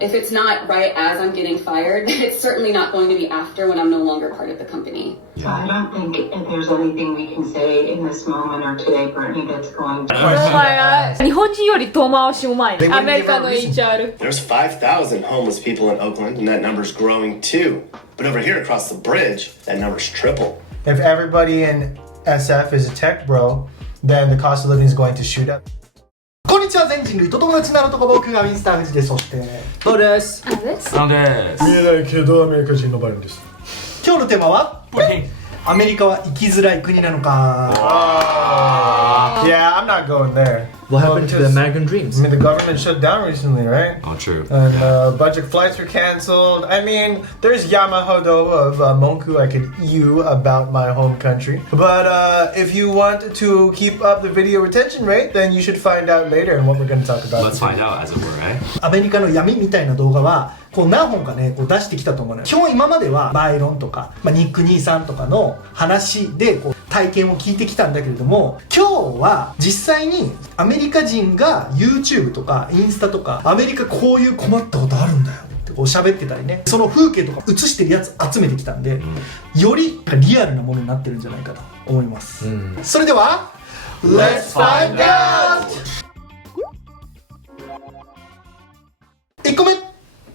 If it's not right as I'm getting fired, it's certainly not going to be after when I'm no longer part of the company. I don't think there's anything we can say in this moment or today, Brittany, that's going to... 日本人より遠回しうまいね。アメリカの HR。 There's 5,000 homeless people in Oakland, and that number's growing too. But over here across the bridge, that number's triple. If everybody in SF is a tech bro, then the cost of living is going to shoot up. こんにちは、全人類と友達になるとこ、僕がミスター富士です。そしてそうです。あです。そうです。見えないけどアメリカ人のバイルです。今日のテーマはアメリカは生きづらい国なのか。Yeah, I'm not going there. What happened to the American dreams? I mean, the government shut down recently, right? Oh, true. And a bunch of flights were canceled. I mean, there's Yamahodo of Monku I could you about my home country. But if you want to keep up the video retention rate, then you should find out later in what we're going to talk about. Let's find out, as it were, right? アメリカの闇みたいな動画はこう何本かねこう出してきたと思うのよ。基本今まではバイロンとか、ニック兄さんとかの話でこう体験を聞いてきたんだけれども、今日は実際にアメリカ人が YouTube とかインスタとかアメリカこういう困ったことあるんだよってこう喋ってたりね、その風景とか映してるやつ集めてきたんで、よりリアルなものになってるんじゃないかと思います。それでは Let's find out! 1個目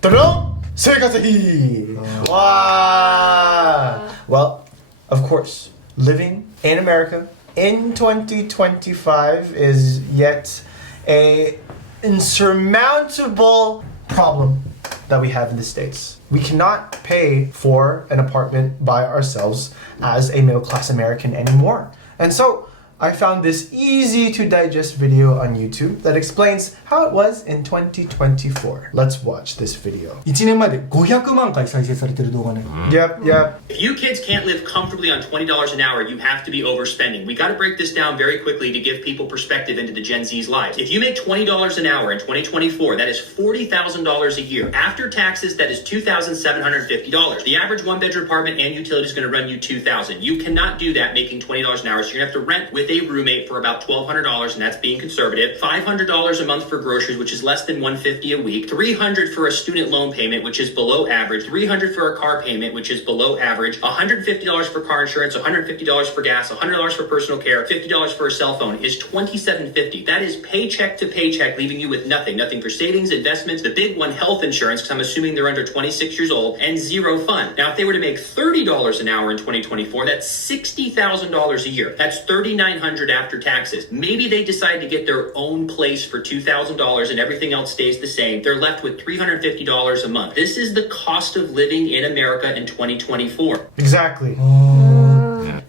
ドロン生活費。わー Well, of course, living in America in 2025 is yet a insurmountable problem that we have in the States. We cannot pay for an apartment by ourselves as a middle-class American anymore. And so I found this easy to digest video on YouTube that explains how it was in 2024. Let's watch this video. 1年前で500万回再生されてる動画ね。Yep. If you kids can't live comfortably on $20 an hour, you have to be overspending. We got to break this down very quickly to give people perspective into the Gen Z's lives. If you make $20 an hour in 2024, that is $40,000 a year. After taxes, that is $2,750. The average one-bedroom apartment and utility is going to run you $2,000. You cannot do that making $20 an hour, so you're going to have to rent with a roommate for about $1,200, and that's being conservative. $500 a month for groceries, which is less than $150 a week. $300 for a student loan payment, which is below average. $300 for a car payment, which is below average. $150 for car insurance. $150 for gas. $100 for personal care. $50 for a cell phone is $2,750. That is paycheck to paycheck, leaving you with nothing. Nothing for savings, investments, the big one, health insurance, because I'm assuming they're under 26 years old, and zero fun. Now, if they were to make $30 an hour in 2024, that's $60,000 a year. That's $3,900 after taxes. Maybe they decide to get their own place for $2,000 and everything else stays the same. They're left with $350 a month. This is the cost of living in America in 2024. Exactly.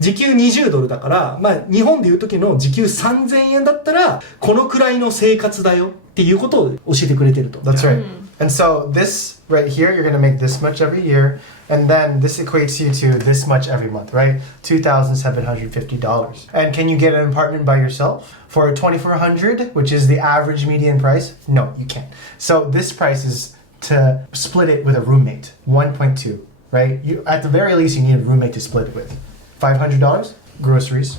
時給20ドルだから、日本でいう時の時給3000円だったらこのくらいの生活だよっていうことを教えてくれてると。That's right. And so this right here, you're going to make this much every year, and then this equates you to this much every month, right? $2,750. And can you get an apartment by yourself for $2,400, which is the average median price? No, you can't. So this price is to split it with a roommate, 1.2, right? You at the very least you need a roommate to split it with. $500 groceries,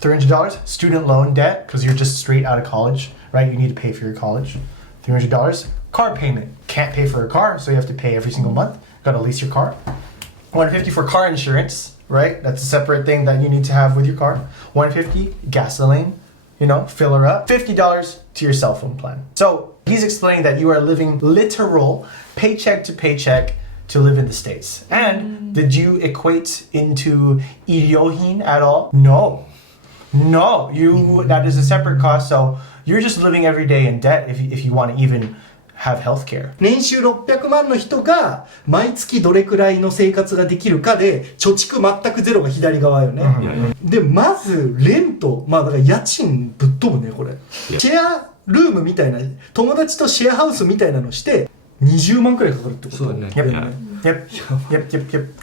$300 student loan debt because you're just straight out of college, right? You need to pay for your college. $300 car payment. Can't pay for a car, so you have to pay every single month. Got to lease your car. $150 for car insurance, right? That's a separate thing that you need to have with your car. $150 gasoline, fill her up. $50 to your cell phone plan. So he's explaining that you are living literal paycheck to paycheck to live in the States. And did you equate into iryohin at all? No, that is a separate cost. So you're just living every day in debt if you want to even have health care. 年収600万の人が毎月どれくらいの生活ができるかで貯蓄全くゼロが左側よね。でまずレント、だから家賃ぶっ飛ぶねこれ。シェアルームみたいな友達とシェアハウスみたいなのして20万くらいかかるってこと。そうだね。Yep.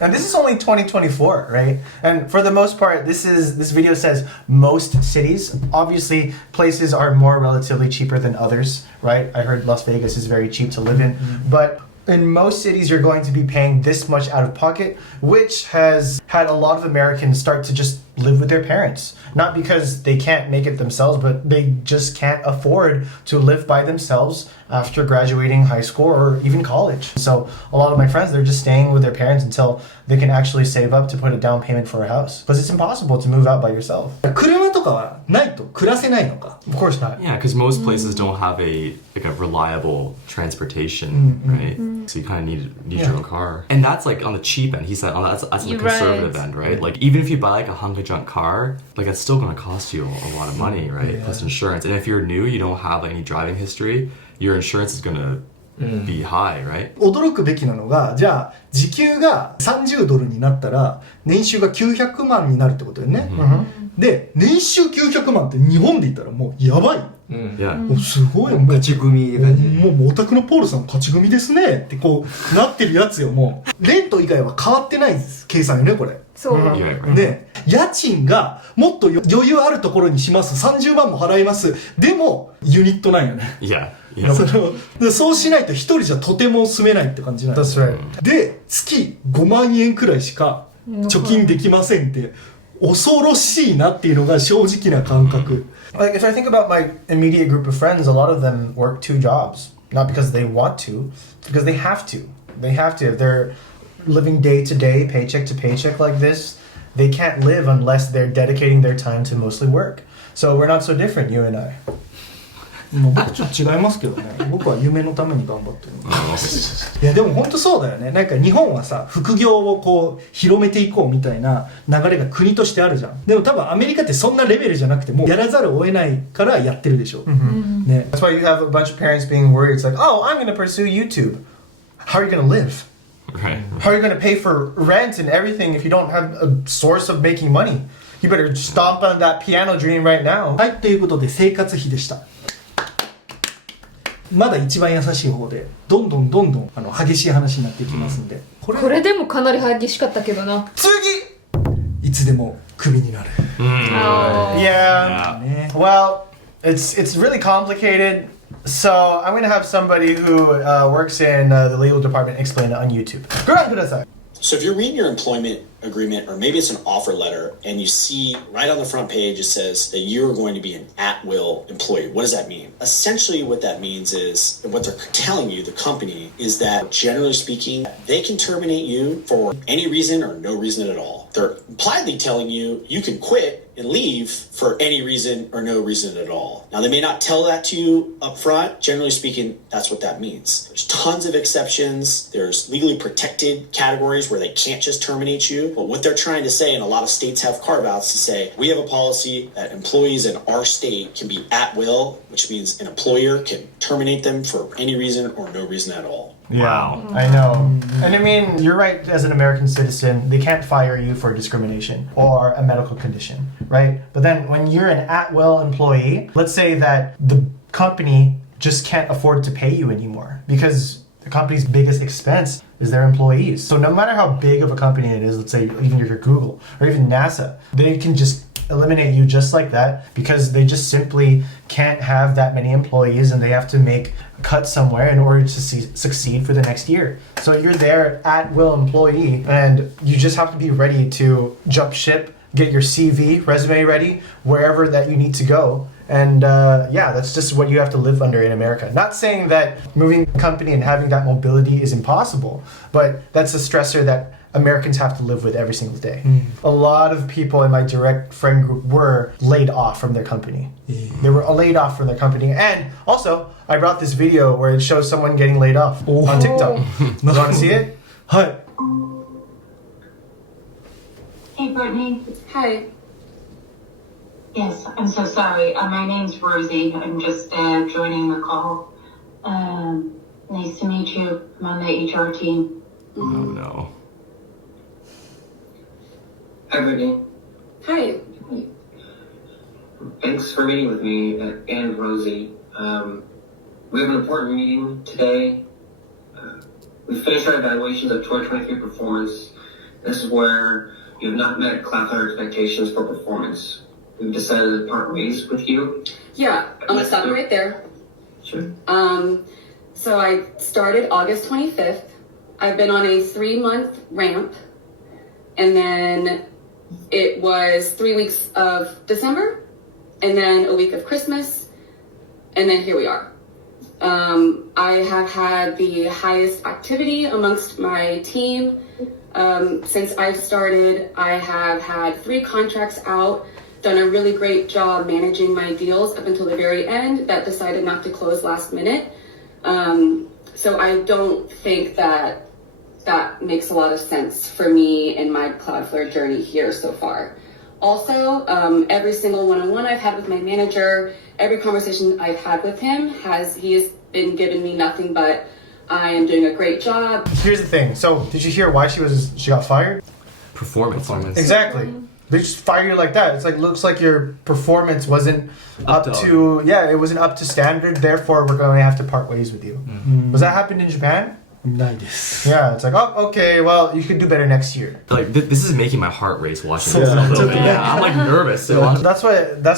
And this is only 2024, right? And for the most part, this video says most cities. Obviously, places are more relatively cheaper than others, right? I heard Las Vegas is very cheap to live in, but in most cities, you're going to be paying this much out of pocket, which has had a lot of Americans start to just, live with their parents. Not because they can't make it themselves, but they just can't afford to live by themselves after graduating high school or even college. So a lot of my friends, they're just staying with their parents until they can actually save up to put a down payment for a house. Because it's impossible to move out by yourself. 車とかはないと暮らせないのか。 Of course not. Yeah, because most places don't have a reliable transportation, right? So you kind of need your own car, and that's like on the cheap end. He said that's on the You're conservative right. end, right? Like even if you buy like a hunk of junk car, like that's still going to cost you a lot of money, right? Plus insurance, and if you're new, you don't have any driving history, your insurance is going to be high, right? 驚くべきなのが、じゃあ時給が30ドルになったら年収が900万になるってことよね。で、年収900万って日本で言ったらもうやばい。Yeah. もうすごい。勝ち組って感じ。もうオタクのポールさん勝ち組ですねってこうなってるやつよ。もうレント以外は変わってない計算よねこれ。そう。Yeah, right. で、家賃がもっと余裕あるところにします。30万も払います。でもユニットなんよね。Yeah. そうしないと一人じゃとても住めないって感じなんです。 That's right. で、月5万円くらいしか貯金できませんって恐ろしいなっていうのが正直な感覚。Like, if I think about my immediate group of friends, a lot of them work 2 jobs. Not because they want to, because they have to. They have to. If they're living day to day, paycheck to paycheck like this, they can't live unless they're dedicating their time to mostly work. So we're not so different, you and I. もう僕ちょっと違いますけどね。僕は夢のために頑張ってる。いやでも本当そうだよね。なんか日本はさ、副業をこう広めていこうみたいな流れが国としてあるじゃん。でも多分アメリカってそんなレベルじゃなくてもうやらざるを得ないからやってるでしょ。ね。That's why you have a bunch of parents being worried. It's like, oh, I'm going to pursue YouTube. How are you going to live? Right. How are you going to pay for rent and everything if you don't have a source of making money? You better stomp on that piano dream right now. はい、ということで生活費でした。まだ一番優しい方でどんどん激しい話になっていきますんで、これでもかなり激しかったけどな。次いつでもクビになる。Yeah. Well, it's really complicated. So I'm going to have somebody who works in the legal department explain it on YouTube. ご覧ください。 So if you're reading your employment agreement, or maybe it's an offer letter, and you see right on the front page it says that you're going to be an at-will employee. What does that mean? Essentially what that means is, what they're telling you, the company, is that generally speaking, they can terminate you for any reason or no reason at all. They're impliedly telling you you can quit and leave for any reason or no reason at all. Now, they may not tell that to you up front. Generally speaking, that's what that means. There's tons of exceptions. There's legally protected categories where they can't just terminate you. But what they're trying to say, and a lot of states have carve-outs to say, we have a policy that employees in our state can be at will, which means an employer can terminate them for any reason or no reason at all. Wow. I know. And I mean, you're right, as an American citizen, they can't fire you for discrimination or a medical condition, right? But then when you're an at-will employee, let's say that the company just can't afford to pay you anymore because the company's biggest expense is their employees. So no matter how big of a company it is, let's say even if you're Google or even NASA, they can just eliminate you just like that because they just simply can't have that many employees and they have to make a cut somewhere in order to succeed for the next year. So you're there at will employee and you just have to be ready to jump ship, get your CV, resume ready, wherever that you need to go. And yeah, that's just what you have to live under in America. Not saying that moving company and having that mobility is impossible, but that's a stressor that Americans have to live with every single day. A lot of people in my direct friend group were laid off from their company. They were laid off from their company. And also, I brought this video where it shows someone getting laid off on TikTok. You want to see it? Hi. Hey, Brittany. Hi. Yes, I'm so sorry. My name's Rosie. I'm just joining the call. Nice to meet you. I'm on the HR team. Oh no. Hi, Brittany. Hi. Thanks for meeting with me and Rosie. We have an important meeting today. We finished our evaluations of 2023 performance. This is where you have not met Cloudflare expectations for performance. We've decided to part ways with you. Yeah, I'm gonna stop you right there. Sure. So I started August 25th. I've been on a 3-month ramp. And then It was 3 weeks of December, and then a week of Christmas, and then here we are. I have had the highest activity amongst my team. Since I've started, I have had 3 contracts out, done a really great job managing my deals up until the very end that decided not to close last minute. So I don't think that makes a lot of sense for me in my Cloudflare journey here so far. Also, every single one-on-one I've had with my manager, every conversation I've had with him, he has been giving me nothing but I am doing a great job. Here's the thing. So, did you hear why she got fired? Performance. Exactly. They just fire you like that. It's like, looks like your performance wasn't up to it wasn't up to standard. Therefore, we're going to have to part ways with you. Was that happened in Japan? ないです。 Yeah, it's like, oh, okay, well, you could do better next year. Like this is making my heart race watching this. Yeah, I'm like nervous. That's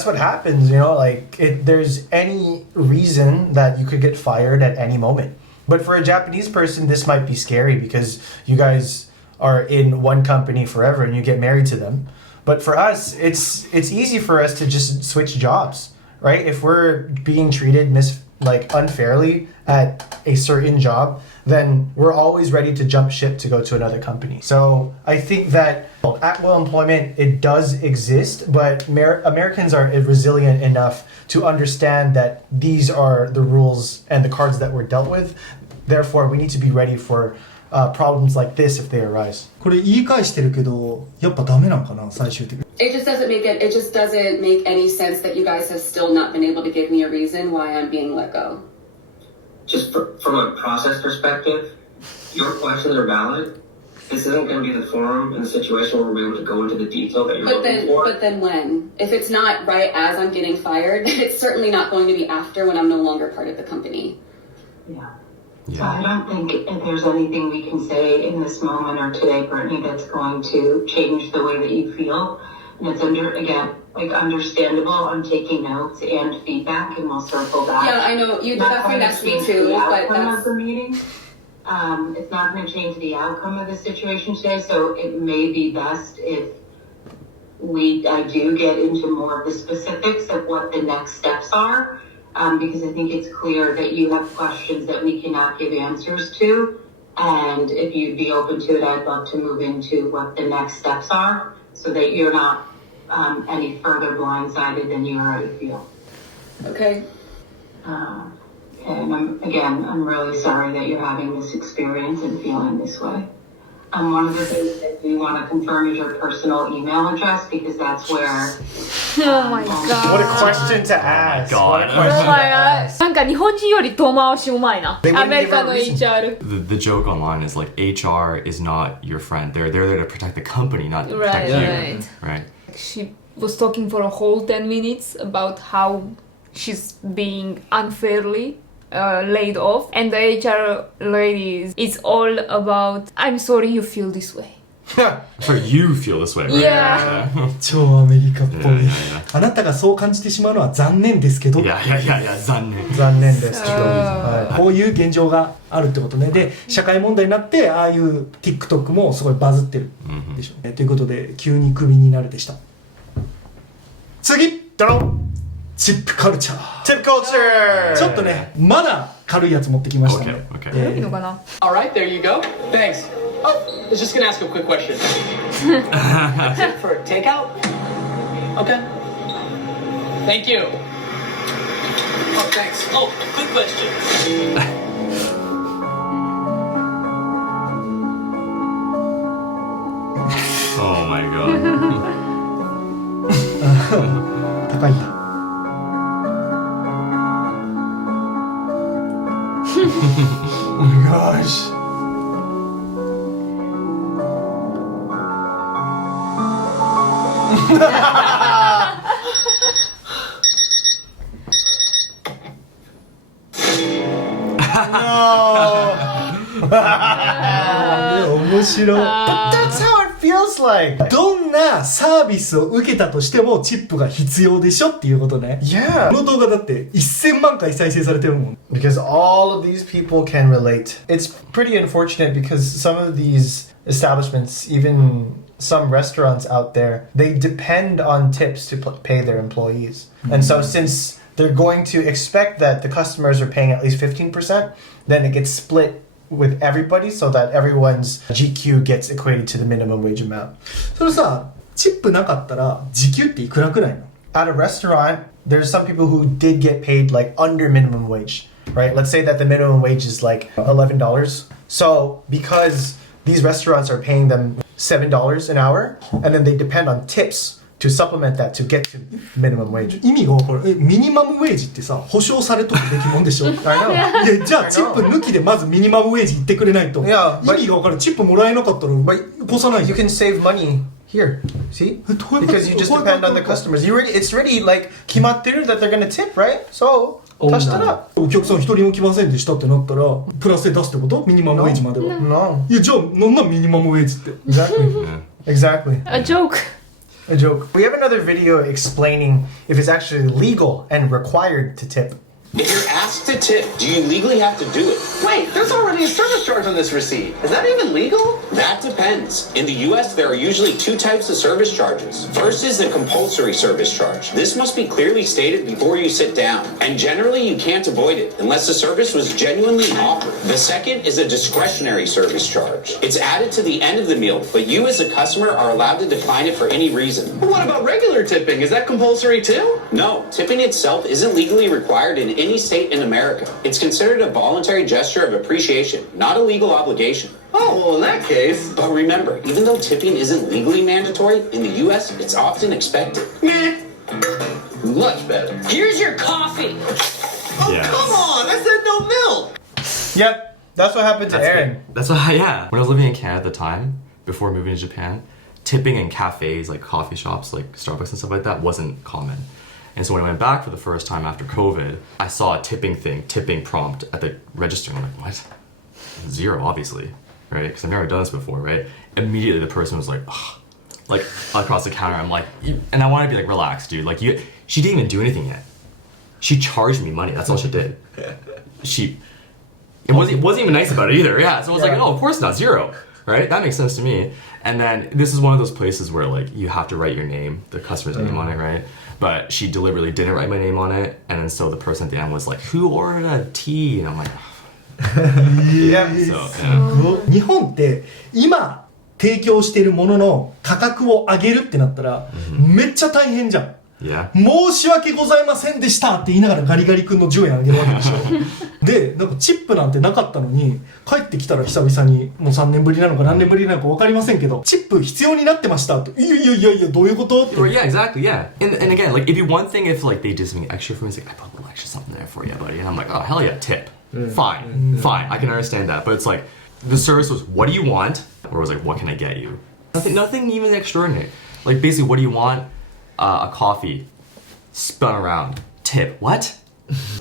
what happens, you know. Like, there's any reason that you could get fired at any moment. But for a Japanese person, this might be scary because you guys are in one company forever and you get married to them. But for us, it's easy for us to just switch jobs, right? If we're being treated unfairly at a certain job, then we're always ready to jump ship to go to another company. So I think that at-will employment, it does exist, but Americans are resilient enough to understand that these are the rules and the cards that we're dealt with. Therefore, we need to be ready for problems like this if they arise. これ言い返してるけど、やっぱダメなんかな、最終的に。It just doesn't make any sense that you guys have still not been able to give me a reason why I'm being let go. Just from a process perspective, your questions are valid. This isn't going to be the forum and the situation where we're able to go into the detail that you're looking for. But then when? If it's not right as I'm getting fired, it's certainly not going to be after when I'm no longer part of the company. Yeah. So I don't think there's anything we can say in this moment or today, Brittany, that's going to change the way that you feel. And it's understandable. I'm taking notes and feedback, and we'll circle back. Yeah, I know you definitely asked me to, but that's of the meeting. It's not going to change the outcome of the situation today, so it may be best if I do get into more of the specifics of what the next steps are, because I think it's clear that you have questions that we cannot give answers to, and if you'd be open to it, I'd love to move into what the next steps are, so that you're not any further blindsided than you already feel. Okay. And I'm really sorry that you're having this experience and feeling this way. One of the things that we want to confirm is your personal email address, because that's where... Oh my god. What a question to ask. Oh my god. What a question to ask. なんか日本人より遠回しうまいな。アメリカの HR。 The joke online is like HR is not your friend. They're there to protect the company, not to protect you. Right. She was talking for a whole 10 minutes about how she's being unfairly laid off, and the HR lady is all about I'm sorry you feel this way. So you feel this way, right? Yeah. 超アメリカっぽい。 Yeah. あなたがそう感じてしまうのは残念ですけど。Yeah,残念。残念です。こういう現状があるってことね。で、社会問題になってああいう TikTok もすごいバズってるでしょうね。ということで急にクビになるでした。次、ドロン。チップカルチャー。チップカルチャー。ちょっとね、まだ軽いやつ持ってきましたね。いいのかな？ Alright, there you go. Thanks. Oh, I was just gonna ask a quick question. Tip for takeout? Okay. Thank you. Oh, thanks. Oh, quick question. Oh my god. 高いんだ。Oh my gosh. No. 面白い。But that's how it feels like. どんなサービスを受けたとしてもチップが必要でしょっていうことね。Yeah. この動画だって1000万回再生されてるもん。 Because all of these people can relate. It's pretty unfortunate because some of these establishments, even some restaurants out there, they depend on tips to pay their employees. And so since they're going to expect that the customers are paying at least 15%, then it gets split with everybody so that everyone's GQ gets equated to the minimum wage amount. それさ、チップなかったら時給っていくらくらいなの？ At a restaurant, there's some people who did get paid like under minimum wage, right? Let's say that the minimum wage is like $11. So because these restaurants are paying them $7 an hour, and then they depend on tips to supplement that to get to minimum wage. 意味が分かる。ミニマムウェージってさ、保証されとるべきもんでしょ。 I know. いや、じゃあチップ抜きでまずミニマムウェージ言ってくれないと。いや、意味が分かる。チップもらえなかったら越さない。 You can save money here. See? Because you just depend on the customers. It's already like 決まってる that they're gonna tip, right? So 足したらお客さん一人も来ませんでしたってなったらプラスで出すってこと？ミニマムウェージまでは。No. いや、じゃあなんなんミニマムウェージって。 Exactly. A joke. A joke. We have another video explaining if it's actually legal and required to tip. If you're asked to tip, do you legally have to do it? Wait, there's already a service charge on this receipt. Is that even legal? That depends. In the US, there are usually two types of service charges. First is the compulsory service charge. This must be clearly stated before you sit down, and generally you can't avoid it unless the service was genuinely offered. The second is a discretionary service charge. It's added to the end of the meal, but you as a customer are allowed to decline it for any reason. But what about regular tipping? Is that compulsory too? No, tipping itself isn't legally required in any state in America. It's considered a voluntary gesture of appreciation, not a legal obligation. Oh, well, in that case. But remember, even though tipping isn't legally mandatory, in the US, it's often expected. Meh. Much better. Here's your coffee! Oh, Yes. come on! I said no milk! Yep, that's what happened to Aaron. That's what, yeah. When I was living in Canada at the time, before moving to Japan, tipping in cafes, like coffee shops, like Starbucks and stuff like that, wasn't common. And so when I went back for the first time after COVID, I saw a tipping prompt at the register. I'm like, what? Zero, obviously, right? Because I've never done this before, right? Immediately the person was like, ugh. Like across the counter, I'm like, and I want to be like, relax, dude. Like she didn't even do anything yet. She charged me money. That's all she did. It wasn't even nice about it either. Yeah. So I was like, oh, of course not, zero, right? That makes sense to me. And then this is one of those places where like you have to write your name, the customer's name on it, right? But she deliberately didn't write my name on it, and then so the person at the end was like, "Who ordered a tea?" And I'm like, Yeah. so yeah. 日本って今提供しているものの価格を上げるってなったらめっちゃ大変じゃん。 Yeah. 申し訳ございませんでしたって言いながらガリガリ君の10円あげるわけでしょ。で、なんかチップなんてなかったのに帰ってきたら久々にもう3年ぶりなのか何年ぶりなのか分かりませんけどチップ必要になってましたと。いやどういうことって。 Well, yeah, exactly, yeah. And again, like it'd be one thing if like they did something extra for me, it's like I put a little extra something there for you, buddy, and I'm like, oh hell yeah, tip. Fine, I can understand that. But it's like the service was, what do you want? Or it was like, what can I get you? Nothing even extraordinary. Like basically, what do you want? A coffee. Spun around. Tip. What?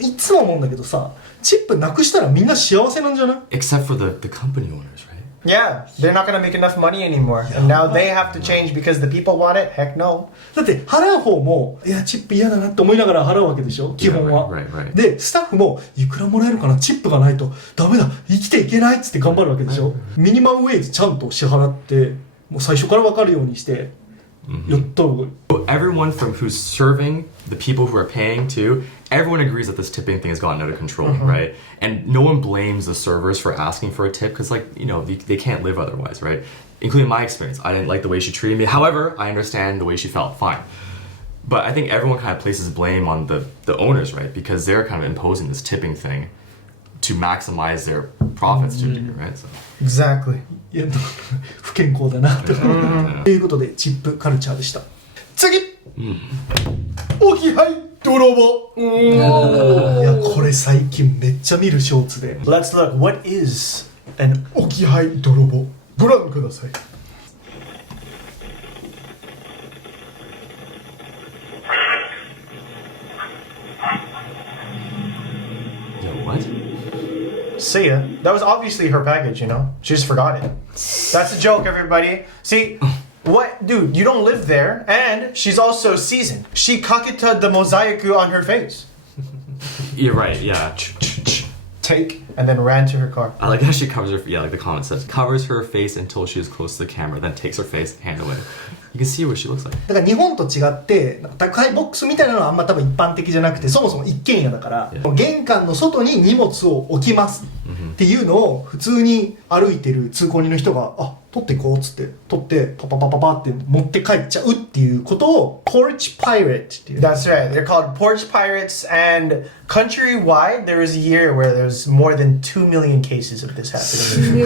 いつも思うんだけどさ、チップなくしたらみんな幸せなんじゃない？ Except for the company owners, right? Yeah, they're not gonna make enough money anymore, and now they have to change because the people want it. Heck no. だって払う方もいやチップ嫌だなって思いながら払うわけでしょ基本は。 Right. でスタッフもいくらもらえるかなチップがないとダメだ生きていけないっつって頑張るわけでしょ。ミニマムウェージちゃんと支払ってもう最初から分かるようにして。 Everyone from who's serving, the people who are paying too, everyone agrees that this tipping thing has gotten out of control, right? And no one blames the servers for asking for a tip because, like, you know, they can't live otherwise, right? Including my experience. I didn't like the way she treated me. However, I understand the way she felt. Fine. But I think everyone kind of places blame on the owners, right? Because they're kind of imposing this tipping thing to maximize their profits to a degree, right? So. Exactly. いや不健康だなってということでチップカルチャーでした。次、置き配泥棒。いやこれ最近めっちゃ見るショーツで。 Let's look. What is an 置き配泥棒? ご覧ください。 Yo, what? See ya. That was obviously her package, you know? She just forgot it. That's a joke, everybody. See, what? Dude, you don't live there, and she's also seasoned. She kaketa the mosaic on her face. You're right, yeah. Take, and then ran to her car. I like how she covers her, yeah, like the comment says, covers her face until she is close to the camera, then takes her face, hand away. You can see what she looks like. だから日本と違って宅配ボックスみたいなのはあんま多分一般的じゃなくて、そもそも一軒家だから、玄関の外に荷物を置きますっていうのを普通に歩いてる通行人の人が取っていこうっつって取ってパパパパパって持って帰っちゃうっていうことを Porch Pirate っていう。 That's right. They're called Porch Pirates, and countrywide there was a year where there was more than 2 million cases of this happening.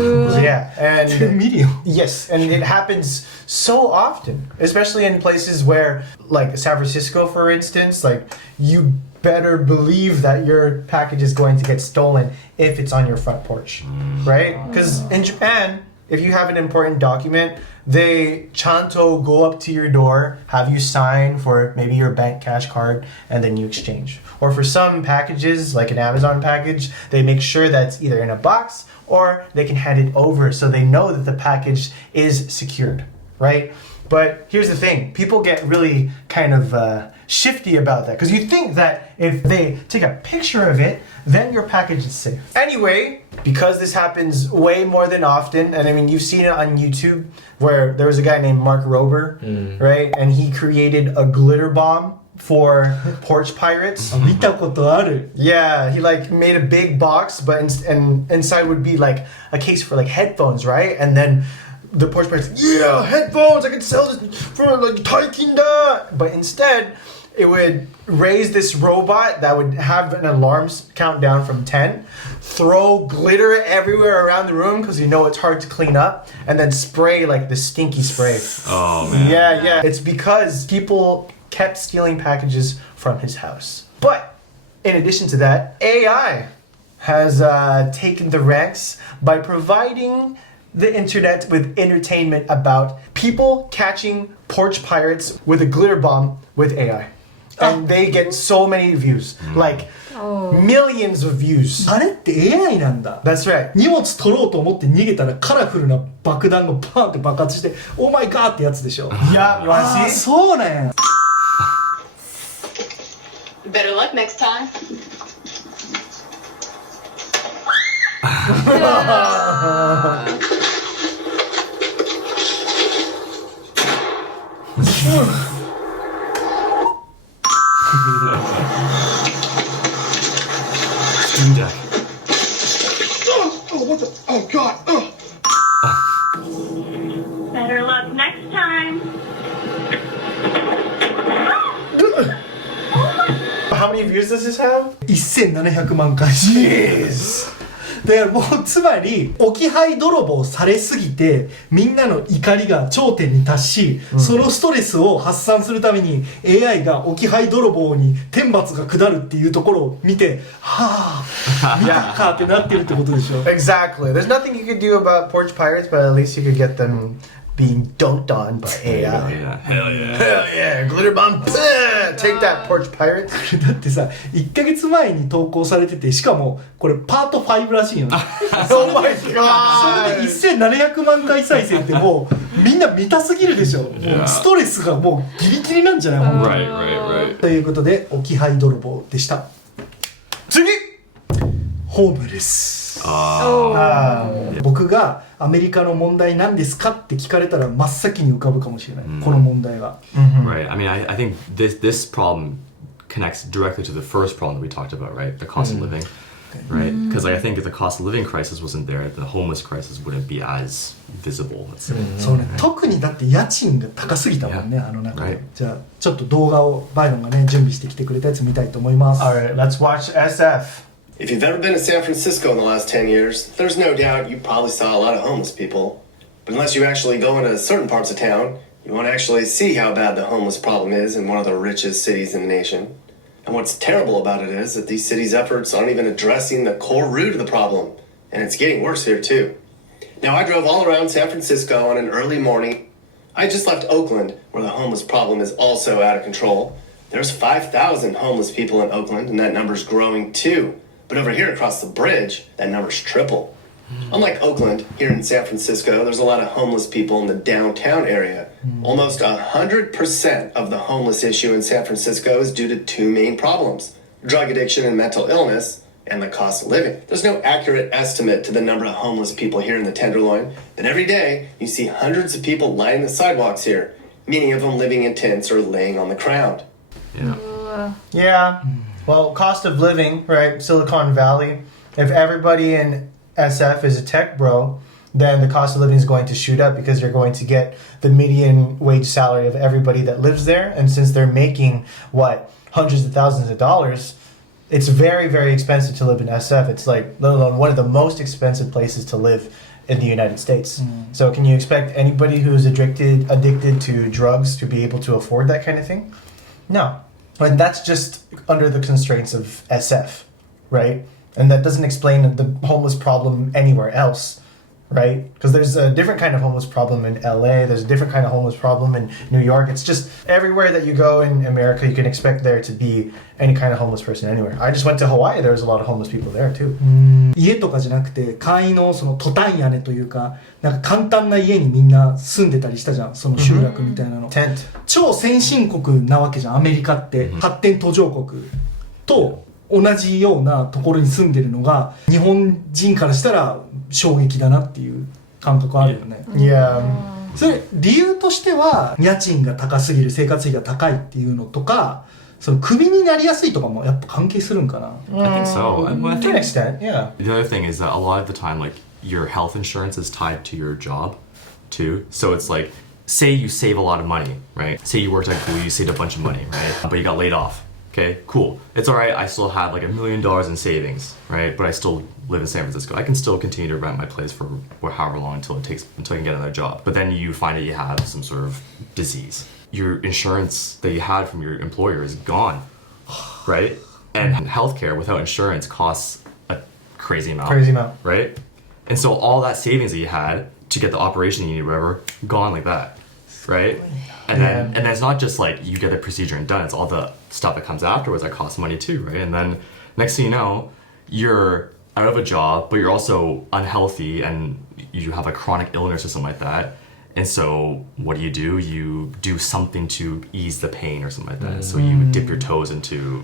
Yeah, and 2 million? Yes, and it happens so often, especially in places where, like San Francisco, for instance, like you better believe that your package is going to get stolen if it's on your front porch, right? Because in Japan, if you have an important document, they chanto go up to your door, have you sign for maybe your bank cash card, and then you exchange. Or for some packages, like an Amazon package, they make sure that it's either in a box or they can hand it over so they know that the package is secured, right? But here's the thing, people get really kind of shifty about that, because you think that if they take a picture of it, then your package is safe. Anyway, because this happens way more than often, and I mean, you've seen it on YouTube, where there was a guy named Mark Rober, right? And he created a glitter bomb for Porch Pirates. 見たことある。 Yeah, he like made a big box, but and inside would be like a case for like headphones, right? And then the Porch Pirates, yeah, headphones, I can sell this for like Taikinda. But instead, it would raise this robot that would have an alarm count down from 10, throw glitter everywhere around the room because you know it's hard to clean up, and then spray like the stinky spray. Oh man. Yeah. It's because people kept stealing packages from his house. But in addition to that, AI has taken the ranks by providing the internet with entertainment about people catching porch pirates with a glitter bomb with AI. And they get so many views, like millions of views. あれって AI なんだ。 That's right. 荷物取ろうと思って逃げたらカラフルな爆弾がパーンって爆発して「オーマイガー」ってやつでしょ。 Yeah, you wanna あー see? そうなんや。 Better luck next time. Steam Deck. Oh, what the? Oh, God. Better luck next time. How many views does this have? 1700万回。 Jeez. だからもうつまり置き配泥棒されすぎてみんなの怒りが頂点に達し、そのストレスを発散するために AI が置き配泥棒に天罰が下るっていうところを見てはぁ見たかってなってるってことでしょ。 Exactly. There's nothing you could do about porch pirates, but at least you could get them being dunked on by AI. Yeah, hell yeah. Hell yeah, glitter bomb. Take that, porch pirates. だってさ1ヶ月前に投稿されてて、しかもこれパート5らしいよね。 Oh my それ God. で1700万回再生ってもうみんな見たすぎるでしょ。もうストレスがもうギリギリなんじゃない？ Right, right, right. ということで置き配泥棒でした。次。ホームレス。僕がアメリカの問題なんですかって聞かれたら真っ先に浮かぶかもしれない、この問題が。 Right. I mean, I think this problem connects directly to the first problem that we talked about, right? The cost of living, right? Because like, I think if the cost of living crisis wasn't there, the homeless crisis wouldn't be as visible, let's say. そうね、特にだって家賃が高すぎたもんね、あの中で。 Right. じゃあちょっと動画をバイロンがね準備してきてくれたやつ見たいと思います。 All right, let's watch SF. If you've ever been to San Francisco in the last 10 years, there's no doubt you probably saw a lot of homeless people. But unless you actually go into certain parts of town, you won't actually see how bad the homeless problem is in one of the richest cities in the nation. And what's terrible about it is that these cities' efforts aren't even addressing the core root of the problem. And it's getting worse here too. Now, I drove all around San Francisco on an early morning. I just left Oakland, where the homeless problem is also out of control. There's 5,000 homeless people in Oakland, and that number's growing too. But over here across the bridge, that number's triple. Unlike Oakland, here in San Francisco, there's a lot of homeless people in the downtown area. Almost 100% of the homeless issue in San Francisco is due to two main problems: drug addiction and mental illness, and the cost of living. There's no accurate estimate to the number of homeless people here in the Tenderloin, but every day you see hundreds of people lining the sidewalks here, many of them living in tents or laying on the ground. Yeah. Well, cost of living, right? Silicon Valley. If everybody in SF is a tech bro, then the cost of living is going to shoot up because you're going to get the median wage salary of everybody that lives there. And since they're making, hundreds of thousands of dollars, it's very, very expensive to live in SF. It's like, let alone one of the most expensive places to live in the United States. So can you expect anybody who's addicted to drugs to be able to afford that kind of thing? No. And that's just under the constraints of SF, right? And that doesn't explain the homeless problem anywhere else, right? Because there's a different kind of homeless problem in LA, there's a different kind of homeless problem in New York. It's just everywhere that you go in America, you can expect there to be any kind of homeless person anywhere. I just went to Hawaii, there was a lot of homeless people there too. 家とかじゃなくて簡易のそのトタン屋根というか、なんか簡単な家にみんな住んでたりしたじゃん、その集落みたいなの。Tent. 超先進国なわけじゃん、アメリカって発展途上国と同じようなところに住んでるのが日本人からしたら衝撃だなっていう感覚あるよね。Yeah. それ理由としては家賃が高すぎる、生活費が高いっていうのとか、そのクビになりやすいとかもやっぱ関係するんかな。I think so. To an extent, yeah. The other thing is that a lot of the time, like, your health insurance is tied to your job, too. So it's like, say you save a lot of money, right? Say you worked at Google, you saved a bunch of money, right? But you got laid off. Okay, cool. It's all right. I still have like $1 million in savings, right? But I still live in San Francisco. I can still continue to rent my place for however long until I can get another job. But then you find that you have some sort of disease. Your insurance that you had from your employer is gone, right? And healthcare without insurance costs a crazy amount. Right? And so all that savings that you had to get the operation you need, whatever, gone like that, right? And then it's not just like you get the procedure and done, it's all the stuff that comes afterwards that costs money too, right? And then next thing you know, you're out of a job, but you're also unhealthy and you have a chronic illness or something like that. And so what do? You do something to ease the pain or something like that. So you dip your toes into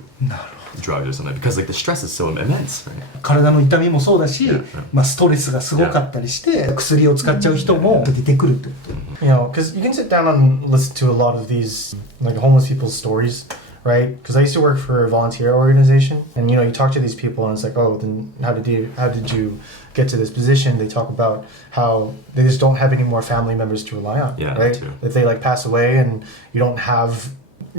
drugs or something because like the stress is so immense, right? 体の痛みもそうだし、ストレスがすごかったりして、薬を使っちゃう人も出てくるってこと。You know, because you can sit down and listen to a lot of these like homeless people's stories, right? Because I used to work for a volunteer organization, and you know, you talk to these people, and it's like, oh, then how did you get to this position? They talk about how they just don't have any more family members to rely on, right? If they like pass away, and you don't have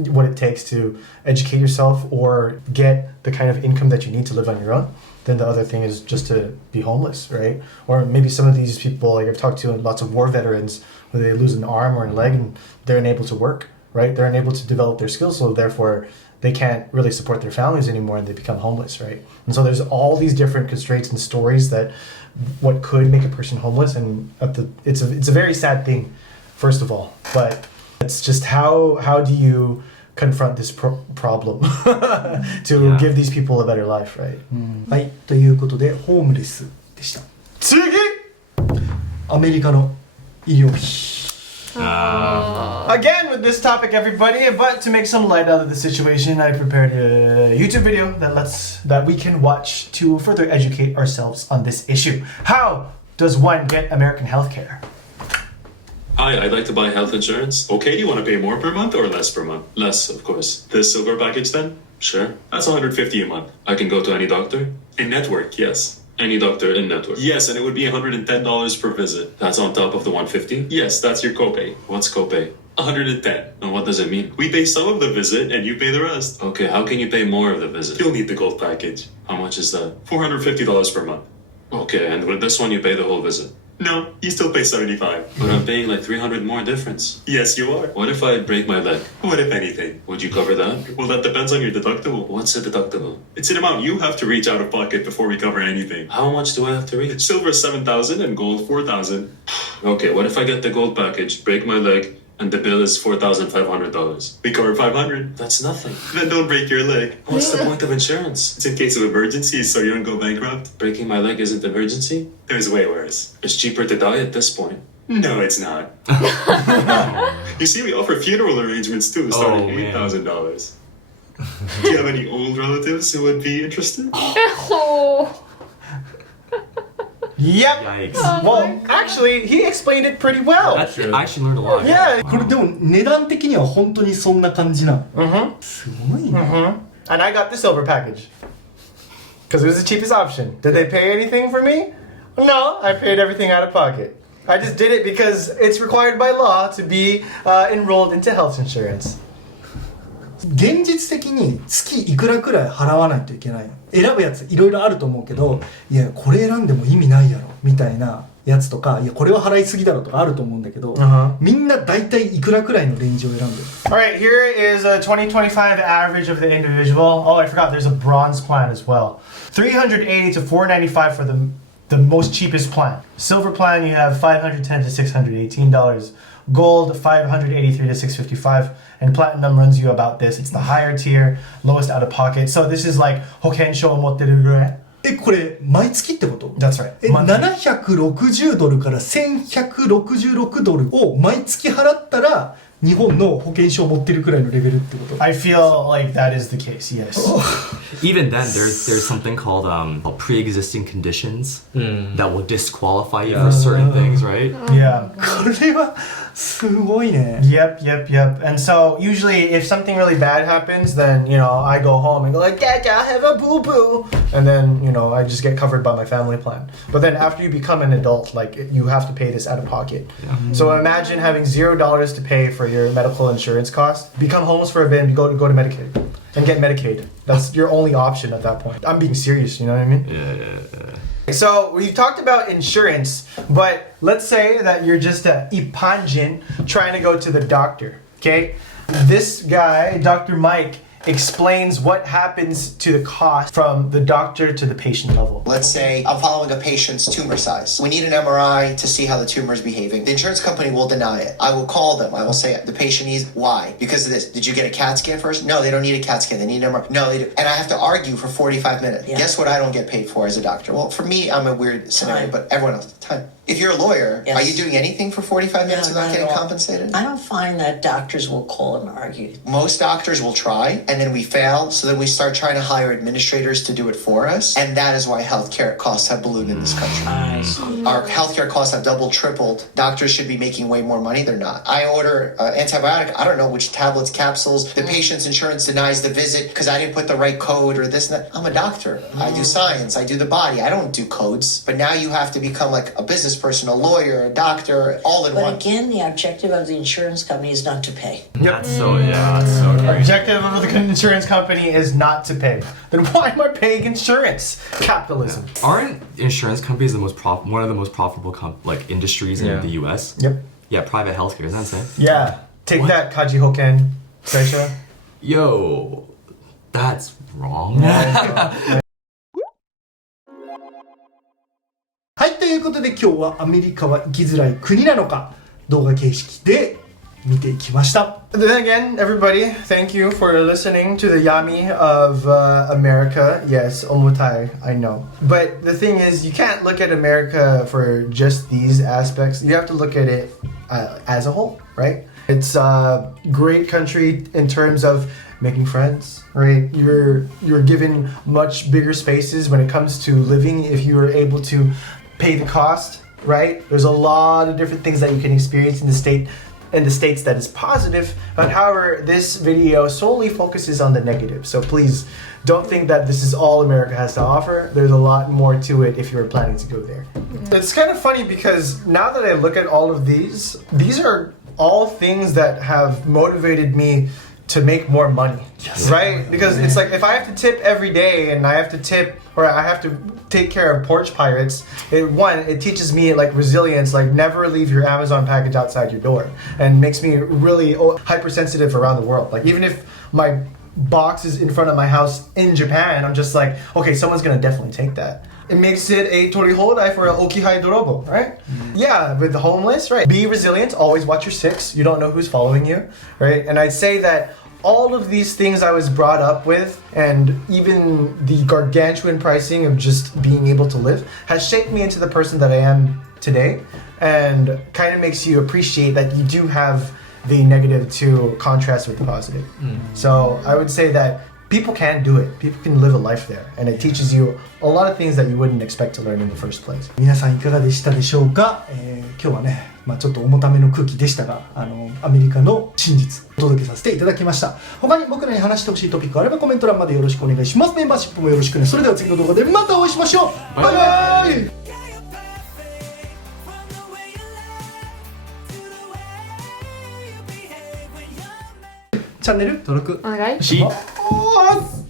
what it takes to educate yourself or get the kind of income that you need to live on your own, then the other thing is just to be homeless, right? Or maybe some of these people, like I've talked to lots of war veterans, where they lose an arm or a leg and they're unable to work, right? They're unable to develop their skills, so therefore they can't really support their families anymore and they become homeless, right? And so there's all these different constraints and stories that what could make a person homeless, and it's a very sad thing, first of all, but it's just how do you confront this problem to give these people a better life, right? はい、ということでホームレスでした。次、アメリカの医療費。Again with this topic, everybody, but to make some light out of the situation, I prepared a YouTube video that we can watch to further educate ourselves on this issue. How does one get American healthcare? Hi, I'd like to buy health insurance. Okay, do you want to pay more per month or less per month? Less, of course. The silver package then? Sure. That's $150 a month. I can go to any doctor? In network, yes. Any doctor in network. Yes, and it would be $110 per visit. That's on top of the $150? Yes, that's your copay. What's copay? $110. And what does it mean? We pay some of the visit and you pay the rest. Okay, how can you pay more of the visit? You'll need the gold package. How much is that? $450 per month. Okay, and with this one you pay the whole visit. No, you still pay $75. But I'm paying like $300 more difference. Yes, you are. What if I break my leg? What if anything? Would you cover that? Well, that depends on your deductible. What's a deductible? It's an amount you have to reach out of pocket before we cover anything. How much do I have to reach? Silver $7,000 and gold $4,000. Okay, what if I get the gold package, break my leg, And the bill is $4,500. We cover $500. That's nothing. Then don't break your leg. What's the point of insurance? It's in case of emergencies, so you don't go bankrupt. Breaking my leg isn't an emergency? There's way worse. It's cheaper to die at this point. No, it's not. You see, we offer funeral arrangements too, starting $8,000. Do you have any old relatives who would be interested? Yep. Yikes. Well, actually, he explained it pretty well. I actually learned a lot. Yeah. これでも値段的には本当にそんな感じなの。すごいね。And I got the silver package. Because it was the cheapest option. Did they pay anything for me? No, I paid everything out of pocket. I just did it because it's required by law to be enrolled into health insurance. 現実的に月いくらくらい払わないといけないの。選ぶやついろいろあると思うけど、いやこれ選んでも意味ないやろみたいなやつとか、いやこれは払いすぎだろとかあると思うんだけど、みんな大体いくらくらいのレンジを選んでる。Alright, here is a 2025 average of the individual. Oh, I forgot, there's a bronze plan as well. $380 to $495 for the most cheapest plan. Silver plan, you have $510 to $618. Gold, $583 to $655. And platinum runs you about this. It's the higher tier, lowest out of pocket. So this is like 保険証を持ってるぐらい。これ毎月ってこと？ That's right. 760ドルから1166ドルを毎月払ったら日本の保険証を持ってるくらいのレベルってこと？ I feel like that is the case, yes. Even then, there's something called pre-existing conditions that will disqualify you for certain things, right? Yeah. これはすごいね。Yep. And so usually if something really bad happens, then, you know, I go home and go like, Dad, I have a boo-boo. And then, you know, I just get covered by my family plan. But then after you become an adult, like you have to pay this out of pocket. Yeah. So imagine having $0 to pay for your medical insurance cost. Become homeless for a bit and go to Medicaid. And get Medicaid. That's your only option at that point. I'm being serious, you know what I mean? Yeah. So we've talked about insurance, but let's say that you're just a ipanjin trying to go to the doctor, okay? This guy, Dr. Mike, explains what happens to the cost from the doctor to the patient level. Let's say I'm following a patient's tumor size. We need an MRI to see how the tumor is behaving. The insurance company will deny it. I will call them. I will say the patient needs why? Because of this. Did you get a CAT scan first? No, they don't need a CAT scan. They need an MRI. No, they do. And I have to argue for 45 minutes. Yeah. Guess what I don't get paid for as a doctor? Well, for me, I'm a weird scenario, but everyone else, time. If you're a lawyer, are you doing anything for 45 minutes without getting compensated? I don't find that doctors will call and argue. Most doctors will try, and then we fail, so then we start trying to hire administrators to do it for us, and that is why healthcare costs have ballooned in this country. I see. Our healthcare costs have doubled, tripled. Doctors should be making way more money. They're not. I order antibiotic. I don't know which tablets, capsules. The patient's insurance denies the visit because I didn't put the right code or this and that. I'm a doctor. I do science. I do the body. I don't do codes. But now you have to become like a business person, a lawyer, a doctor, all in one. But again, the objective of the insurance company is not to pay. That's so great. Objective of the insurance company is not to pay. Then why am I paying insurance? Capitalism. Aren't insurance companies one of the most profitable industries in the U.S.? Yep. Yeah, private healthcare. Isn't that insane? Yeah. Take that, Kaji Hoken, Seisha. Yo, that's wrong. はい、ということで今日はアメリカは生きづらい国なのか動画形式で見ていきました。Then again, everybody, thank you for listening to the Yami of America. Yes, Omutai, I know. But the thing is, you can't look at America for just these aspects. You have to look at it as a whole, right? It's a great country in terms of making friends, right? You're given much bigger spaces when it comes to living if you are able to pay the cost, right? There's a lot of different things that you can experience in the states that is positive, but however, this video solely focuses on the negative. So please don't think that this is all America has to offer. There's a lot more to it if you're planning to go there. It's kind of funny because now that I look at all of these are all things that have motivated me to make more money, right? Because it's like if I have to tip every day and I have to tip or I have to take care of porch pirates, it teaches me like resilience, like never leave your Amazon package outside your door, and makes me really hypersensitive around the world. Like even if my box is in front of my house in Japan, I'm just like, okay, someone's gonna definitely take that. It makes it a torihodai for an okihai dorobo, right? Yeah, with the homeless, right? Be resilient, always watch your six. You don't know who's following you, right? And I'd say that all of these things I was brought up with, and even the gargantuan pricing of just being able to live, has shaped me into the person that I am today, and kind of makes you appreciate that you do have the negative to contrast with the positive. So I would say that people can do it. People can live a life there, and it teaches you a lot of things that you wouldn't expect to learn in the first place. 皆さんいかがでしたでしょうか、今日はね、ちょっと重ための空気でしたが、アメリカの真実お届けさせていただきました。他に僕らに話してほしいトピックがあればコメント欄までよろしくお願いします。メンバーシップもよろしくね。それでは次の動画でまたお会いしましょう。バイバイ。チャンネル登録お願いします。